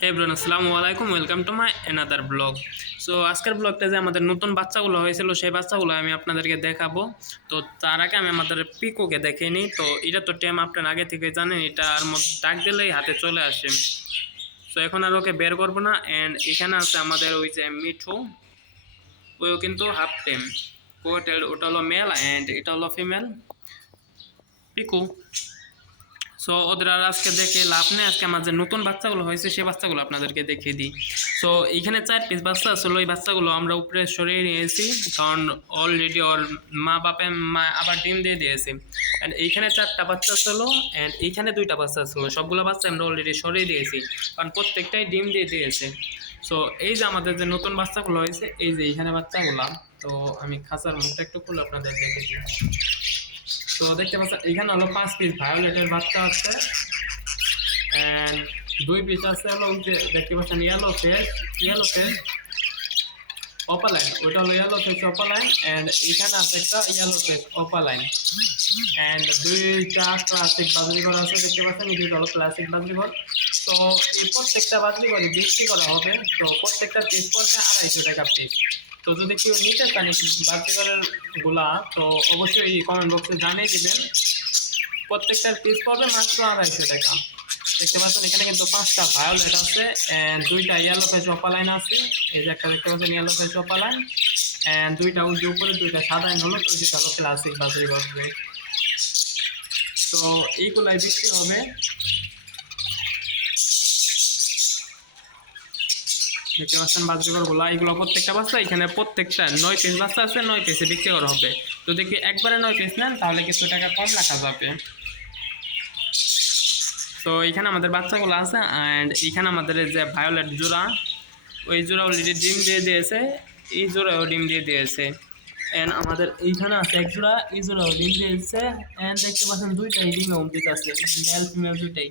হে everyone, আসসালামু আলাইকুম। Welcome to my another blog. So আজকের ব্লগটা যে আমাদের নতুন বাচ্চাগুলো হয়েছিল সেই বাচ্চাগুলো আমি আপনাদেরকে দেখাবো। তো তার আগে আমি আমাদের পিকোকে দেখে নিই। তো এটা তো টেম আপনারা আগে থেকে জানেন, এটার মধ্যে ডাক দিলেই হাতে চলে আসে। তো এখন আর ওকে বের করবো না। অ্যান্ড এখানে আছে আমাদের ওই যে মিঠু, ওইও কিন্তু হাফ টেম কোটেল। ওটা হলো মেল অ্যান্ড এটা হলো ফিমেল পিকু। সো ওদের আর আজকে দেখে লাভ নেই। আজকে আমার যে নতুন বাচ্চাগুলো হয়েছে সেই বাচ্চাগুলো আপনাদেরকে দেখিয়ে দিই। সো এইখানে 4 পিস বাচ্চা আসলে ওই বাচ্চাগুলো আমরা উপরে সরিয়ে নিয়েছি, কারণ অলরেডি ওর মা আবার ডিম দিয়ে দিয়েছে। অ্যান্ড এইখানে 4টা বাচ্চা ছিল অ্যান্ড এইখানে 2টা বাচ্চা ছিল। সবগুলো বাচ্চা আমরা অলরেডি সরিয়ে দিয়েছি, কারণ প্রত্যেকটাই ডিম দিয়ে দিয়েছে। সো এই যে আমাদের যে নতুন বাচ্চাগুলো হয়েছে, এই যে এইখানে বাচ্চাগুলো। তো আমি খাঁচার মুখটা একটু খুলে আপনাদের দেখেছি। তো দেখতে পাচ্ছেন এখানে হলো 5 পিস ভায়োলেটের বাচ্চা আছে অ্যান্ড 2 পিস আছে হলো ওই যে দেখতে পাচ্ছেন ইয়েলো ফেস অপালাইন। ওইটা হলো ইয়েলো ফেস অপালাইন অ্যান্ড এখানে আছে একটা ইয়েলো ফেস অপালাইন অ্যান্ড 2টা ক্লাসিক বাজরিঘর আছে। দেখতে পাচ্ছেন এই 2টা হলো ক্লাসিক বাজরিঘর। তো এই প্রত্যেকটা বাজরিঘরই বিক্রি করা হবে। তো প্রত্যেকটা পিস পড়বে 250 টাকা পিস। তো যদি কেউ নিতে চান এই বাজরিঘরের গুলা, তো অবশ্যই কমেন্ট বক্সে জানিয়ে দিবেন। প্রত্যেকটার পিস পড়বে মাত্র 250 টাকা। দেখতে পাচ্ছেন এখানে কিন্তু 5টা ভায়োলেট আছে অ্যান্ড 2টা ইয়েলো ফেস অপালাইন আছে। এই যে একটা দেখতে পাচ্ছেন ইয়েলো ফেস অপালাইন অ্যান্ড 2টা ওই যে উপরে 2টা সাদা হলো, দুইটা হলো ক্লাসিক বাছুরি বসবে। তো এইগুলাই বিক্রি হবে। দেখতে পাচ্ছেন বাছুরিঘর গুলা, এগুলো প্রত্যেকটা বাচ্চা এখানে প্রত্যেকটা 9 পিস বাচ্চা আছে, 9 পিসে বিক্রি করা হবে। তো দেখি একবারে 9 পিস নেন তাহলে কিছু টাকা কম রাখা যাবে। তো এখানে আমাদের বাচ্চাগুলো আছে অ্যান্ড এখানে আমাদের যে ভায়োলেট জোড়া, ওই জোড়া অলরেডি ডিম দিয়ে দিয়েছে, এই জোড়াও ডিম দিয়ে দিয়েছে। অ্যান্ড আমাদের এইখানে আছে এক জোড়া, এই জোড়াও ডিম দিয়েছে অ্যান্ড দেখতে পাচ্ছেন 2টাই ডিমে অমৃত আছে, মেল ফিমেল 2টাই।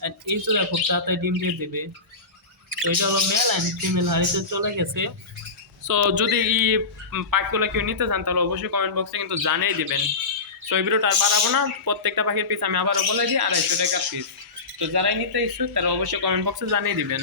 অ্যান্ড এই জোড়া খুব তাড়াতাড়ি ডিম দিয়ে দেবে। তো এটা হলো মেল অ্যান্ড ফিমেল হারিতে চলে গেছে। সো যদি এই পাখিগুলো কেউ নিতে চান তাহলে অবশ্যই কমেন্ট বক্সে কিন্তু জানিয়ে দিবেন। সো এই ভিডিওটা আর বাড়াবো না, প্রত্যেকটা পাখির পিস আমি আবারও বলে দিই 250 টাকা পিস। তো যারাই নিতে ইচ্ছুক তারা অবশ্যই কমেন্ট বক্সে জানিয়ে দিবেন।